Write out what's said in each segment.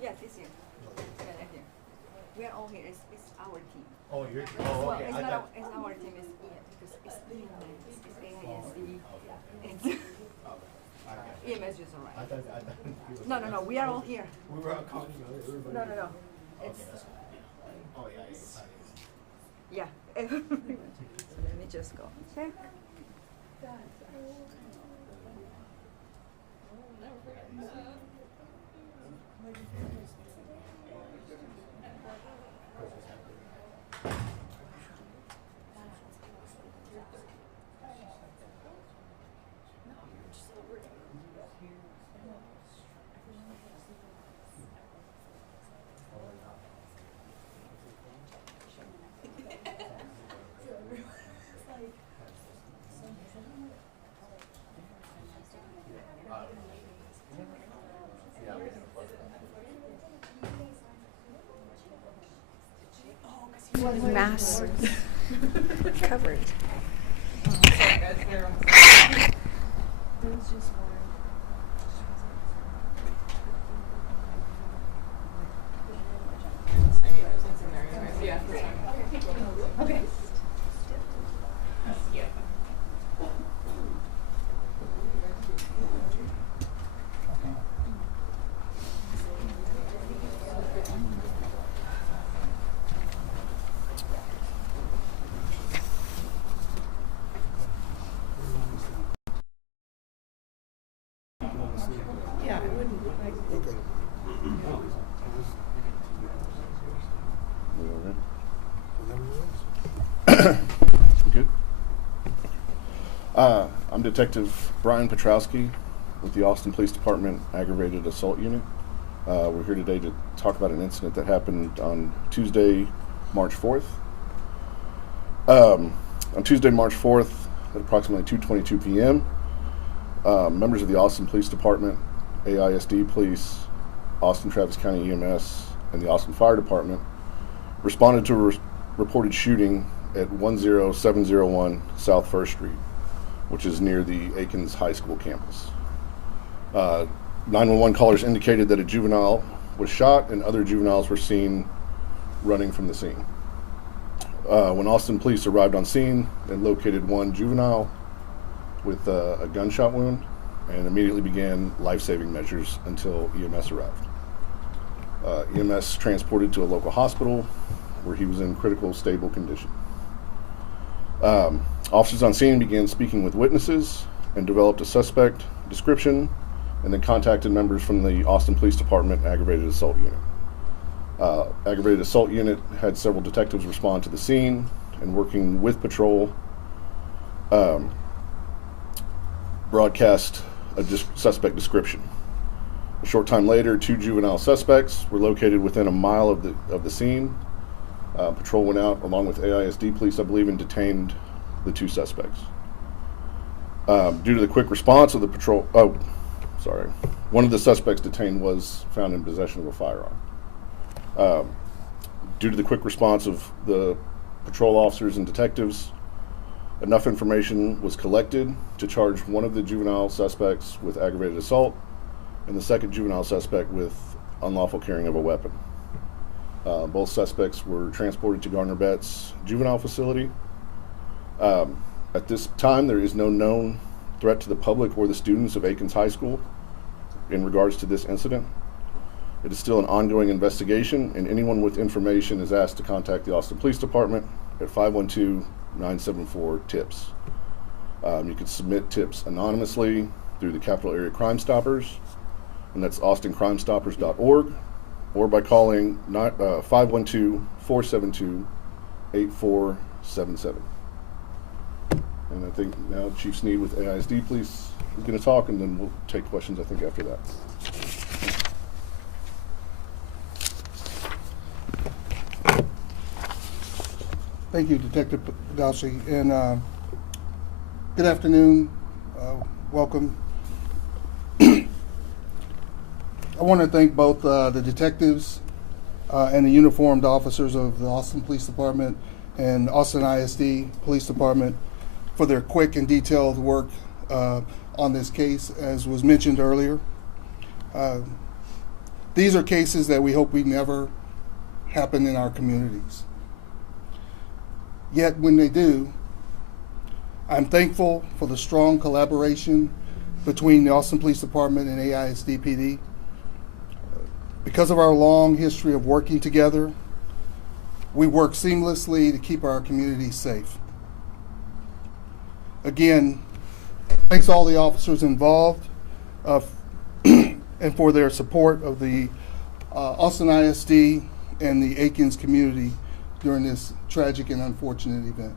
Yes, it's here. Yeah, here. We are all here. It's our team. Oh, you're. Well, Oh, okay. it's not our team. It's because it's AISD. EMS just arrived. No. We are all here. We were all calling you. No. It's Oh, yeah. yeah. So let me just go. Okay. Mass coverage. Okay. Yeah, it wouldn't. Good. I'm Detective Brian Petrowski with the Austin Police Department Aggravated Assault Unit. We're here today to talk about an incident that happened on Tuesday, March 4th. On Tuesday, March 4th, at approximately 2:22 p.m., members of the Austin Police Department, AISD Police, Austin Travis County EMS, and the Austin Fire Department responded to a reported shooting at 10701 South 1st Street, which is near the Aikens High School campus. 911 callers indicated that a juvenile was shot and other juveniles were seen running from the scene. When Austin police arrived on scene, they located one juvenile with a gunshot wound and immediately began life-saving measures until EMS arrived. EMS transported to a local hospital where he was in critical, stable condition. Officers on scene began speaking with witnesses and developed a suspect description, and then contacted members from the Austin Police Department Aggravated Assault Unit. Aggravated Assault Unit had several detectives respond to the scene and, working with patrol, broadcast a suspect description. A short time later, 2 juvenile suspects were located within a mile of the scene. Patrol went out along with AISD police, I believe, and detained the 2 suspects. Due to the quick response of the patrol, one of the suspects detained was found in possession of a firearm. Due to the quick response of the patrol officers and detectives, enough information was collected to charge one of the juvenile suspects with aggravated assault and the second juvenile suspect with unlawful carrying of a weapon. Both suspects were transported to Gardner Betts Juvenile Facility. At this time, there is no known threat to the public or the students of Aikens High School in regards to this incident. It is still an ongoing investigation, and anyone with information is asked to contact the Austin Police Department at 512-974-TIPS. You can submit tips anonymously through the Capital Area Crime Stoppers, and that's austincrimestoppers.org, or by calling 512-472-8477. And I think now Chief Sneed with AISD Police is going to talk, and then we'll take questions, I think, after that. Thank you, Detective Podolsky, and good afternoon. Welcome. I want to thank both the detectives and the uniformed officers of the Austin Police Department and Austin ISD Police Department for their quick and detailed work on this case, as was mentioned earlier. These are cases that we hope we never happen in our communities. Yet when they do, I'm thankful for the strong collaboration between the Austin Police Department and AISD PD. Because of our long history of working together, we work seamlessly to keep our communities safe. Again, thanks to all the officers involved and for their support of the Austin ISD and the Aikens community during this tragic and unfortunate event.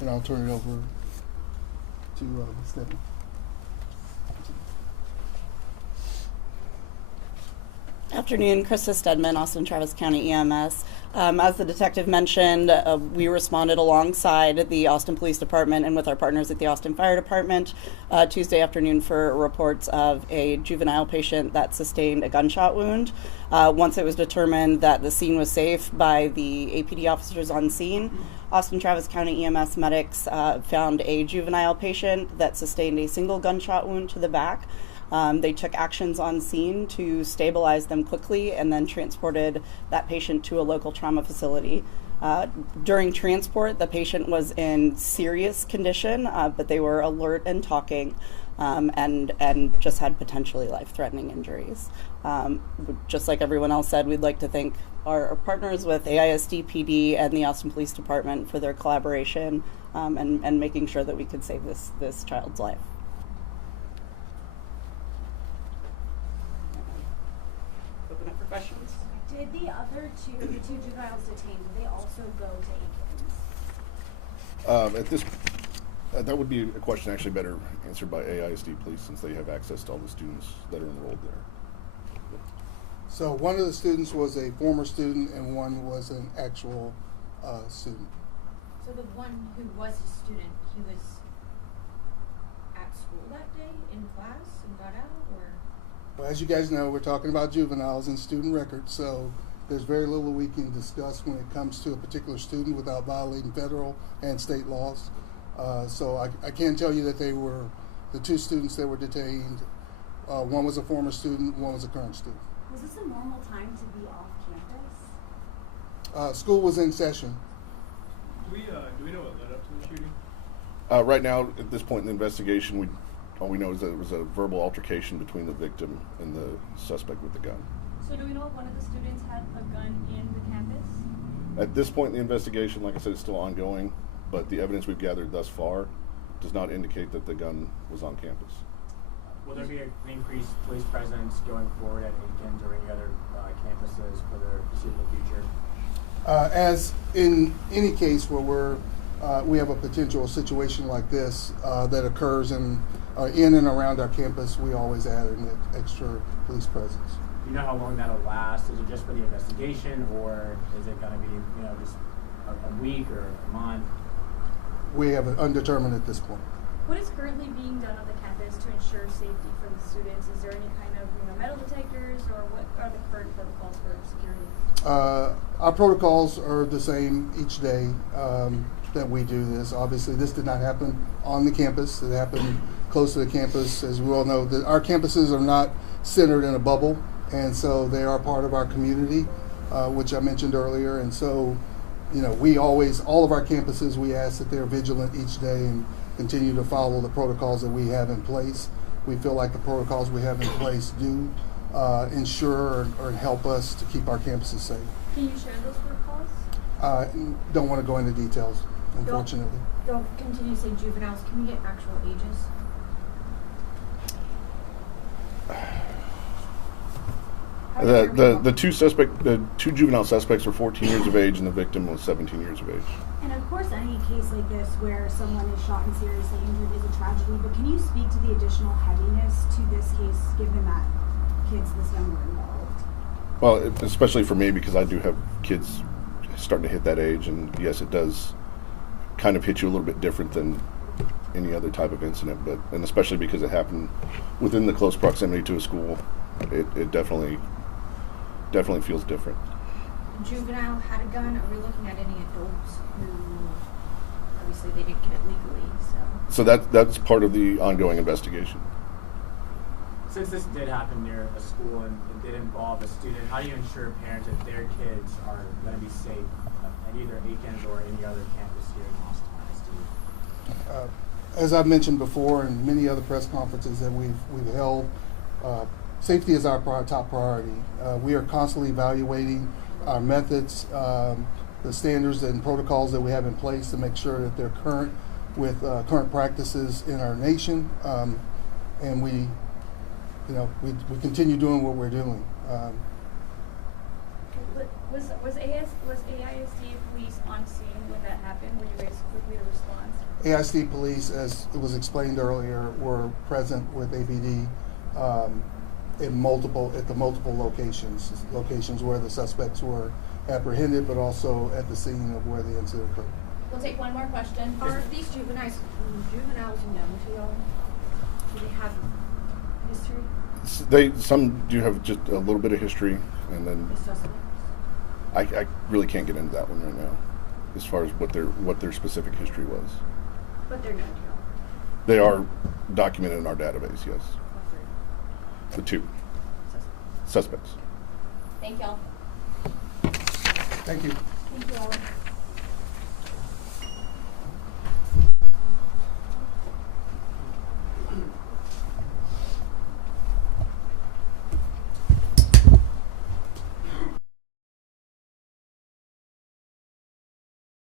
And I'll turn it over to Stephanie. Afternoon, Krista Stedman, Austin Travis County EMS. As the detective mentioned, we responded alongside the Austin Police Department and with our partners at the Austin Fire Department Tuesday afternoon for reports of a juvenile patient that sustained a gunshot wound. Once it was determined that the scene was safe by the APD officers on scene, Austin Travis County EMS medics found a juvenile patient that sustained a single gunshot wound to the back. They took actions on scene to stabilize them quickly and then transported that patient to a local trauma facility. During transport, the patient was in serious condition, but they were alert and talking and just had potentially life-threatening injuries. Just like everyone else said, we'd like to thank our partners with AISD PD and the Austin Police Department for their collaboration and making sure that we could save this child's life. Open up for questions. Did the other two juveniles detained, did they also go to Aikens? At this, that would be a question actually better answered by AISD Police, since they have access to all the students that are enrolled there. So one of the students was a former student and one was an actual student. So the one who was a student, he was at school that day in class and got out, or? Well, as you guys know, we're talking about juveniles and student records, so there's very little we can discuss when it comes to a particular student without violating federal and state laws. So I can tell you that they were the 2 students that were detained. One was a former student, one was a current student. Was this a normal time to be off campus? School was in session. Do we know what led up to the shooting? Right now, at this point in the investigation, all we know is that it was a verbal altercation between the victim and the suspect with the gun. So do we know if one of the students had a gun in the campus? At this point in the investigation, like I said, it's still ongoing, but the evidence we've gathered thus far does not indicate that the gun was on campus. Will there be an increased police presence going forward at Aikens or any other campuses for the foreseeable future? As in any case where we have a potential situation like this that occurs in in and around our campus, we always add an extra police presence. Do you know how long that'll last? Is it just for the investigation, or is it going to be, just a week or a month? We have it undetermined at this point. What is currently being done on the campus to ensure safety for the students? Is there any kind of metal detectors, or what are the current protocols for security? Our protocols are the same each day that we do this. Obviously, this did not happen on the campus. It happened close to the campus. As we all know, our campuses are not centered in a bubble, and so they are part of our community, which I mentioned earlier. And so, we always, all of our campuses, we ask that they're vigilant each day and continue to follow the protocols that we have in place. We feel like the protocols we have in place do ensure or help us to keep our campuses safe. Can you share those protocols? Don't want to go into details, unfortunately. You'll continue to say juveniles. Can we get actual ages? The two juvenile suspects were 14 years of age, and the victim was 17 years of age. And of course, any case like this where someone is shot and seriously injured is a tragedy, but can you speak to the additional heaviness to this case, given that kids this young were involved? Well, especially for me, because I do have kids starting to hit that age, and yes, it does kind of hit you a little bit different than any other type of incident, and especially because it happened within the close proximity to a school, it definitely feels different. Juvenile had a gun. Are we looking at any adults who, obviously they didn't get it legally, So that's part of the ongoing investigation. Since this did happen near a school and it did involve a student, how do you ensure parents that their kids are going to be safe at either Aikens or any other campus here in Austin ISD? As I've mentioned before in many other press conferences that we've held, safety is our top priority. We are constantly evaluating our methods, the standards and protocols that we have in place to make sure that they're current with current practices in our nation, and we continue doing what we're doing. Was AISD police on scene when that happened? Were you guys quickly to respond? AISD police, as it was explained earlier, were present with ABD at the multiple locations where the suspects were apprehended, but also at the scene of where the incident occurred. We'll take one more question. Are these juveniles known to y'all? Do they have history? Some do have just a little bit of history, and then The suspects? I really can't get into that one right now, as far as what their specific history was. But they're known to y'all. They are documented in our database, yes. What three? The two suspects. Thank y'all. Thank you. Thank you all.